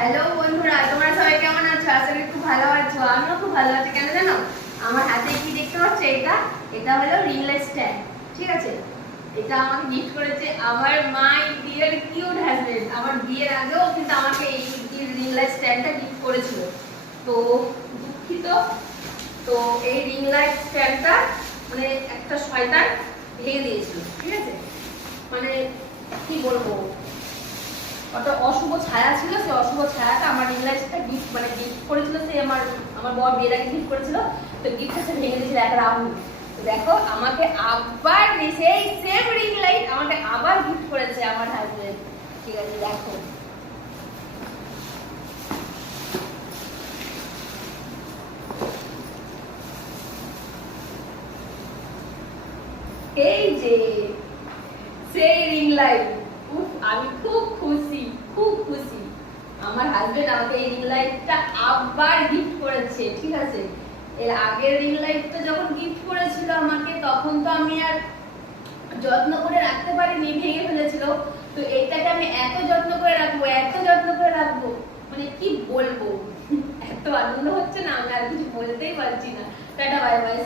Hello বন্ধুরা, তোমরা সবাই কেমন আছো? আশা করি খুব ভালো আছো। আমিও খুব ভালো আছি। কেন জানো? আমার হাতে কি দেখতে পাচ্ছ? এটা হলো রিং লাইট স্ট্যান্ড। ঠিক আছে, এটা আমাকে গিফট করেছে আমার মাই ডিয়ার কিউট হাজবেন্ড। আমার বিয়ের আগেও কিন্তু আমাকে এই রিং লাইট স্ট্যান্ডটা গিফট করেছিল। তো দুঃখিত, তো এই রিং লাইট স্ট্যান্ডটা মানে একটা শয়তান ভেঙে দিয়েছিল। ঠিক আছে, মানে কি বলবো, একটা অশুভ ছায়া ছিল। সেই অশুভ ছায়াটা আমার রিং লাইটটা গিফট করেছিল। সে আমার বর বিয়ের আগে গিফট করেছিল। তো গিফটটা সে ভেঙে দিয়েছিল এক রাউন্ড। তো দেখো, আমাকে আবার সেই সেম রিং লাইট আমাকে আবার গিফট করেছে আমার হাজবেন্ড। ঠিক আছে, দেখো এই যে সেই রিং লাইট। আমি খুব খুশি, খুব খুশি। আমার হাজবেন্ড আমাকে এই রিং লাইটটা আবার গিফট করেছে। ঠিক আছে, এর আগের রিং লাইটটা যখন গিফট করেছিল আমাকে, তখন তো আমি আর যত্ন করে রাখতে পারিনি, ভেঙে ফেলেছিল। তো এইটাকে আমি এত যত্ন করে রাখবো, এত যত্ন করে রাখবো, মানে কি বলবো, এত আনন্দ হচ্ছে না, আমি আর কিছু বলতেই পারছি না। Tata, bye bye.